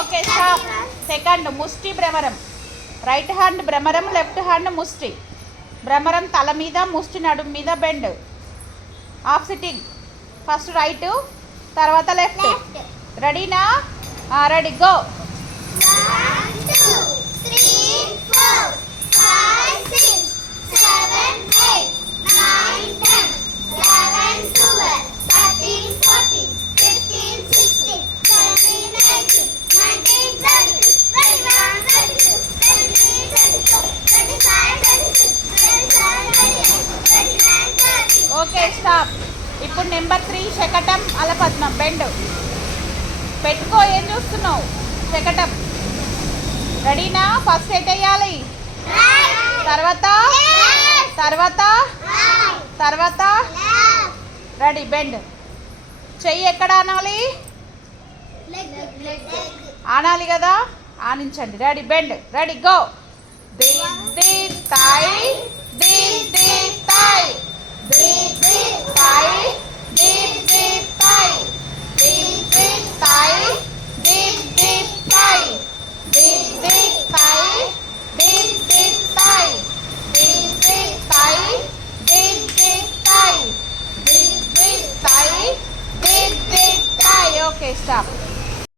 Okay stop. Second ముష్టి భ్రమరం. Right hand భ్రమరం, left hand ముష్టి. భ్రమరం తల మీద, ముష్టి నడుము మీద bend. Half sitting. First right, తర్వాత లెఫ్ట్. రెడీనా? Ready, go. 1 2 3 4 5 6 7 8 9 10 11 12 13 14 15 16 17 18 19 20 21 22 23 24 25 26 27 28 29 30. Okay stop. ఇప్పుడు నెంబర్ 3 శకటం అలపద్మం. బెండ్ పెట్టుకో. ఏం చూస్తున్నావు? శకటం. రెడీనా? ఫస్ట్ ఎట్ వేయాలి, తర్వాత తర్వాత తర్వాత రెడీ, బెండ్. చెయ్యి ఎక్కడ ఆనాలి? ఆనాలి కదా, ఆనించండి. Ready, bend. Ready, go. ది ది తాయి ది ది తాయి ది ది తాయి ది ది తాయి ది ది తాయి ది ది తాయి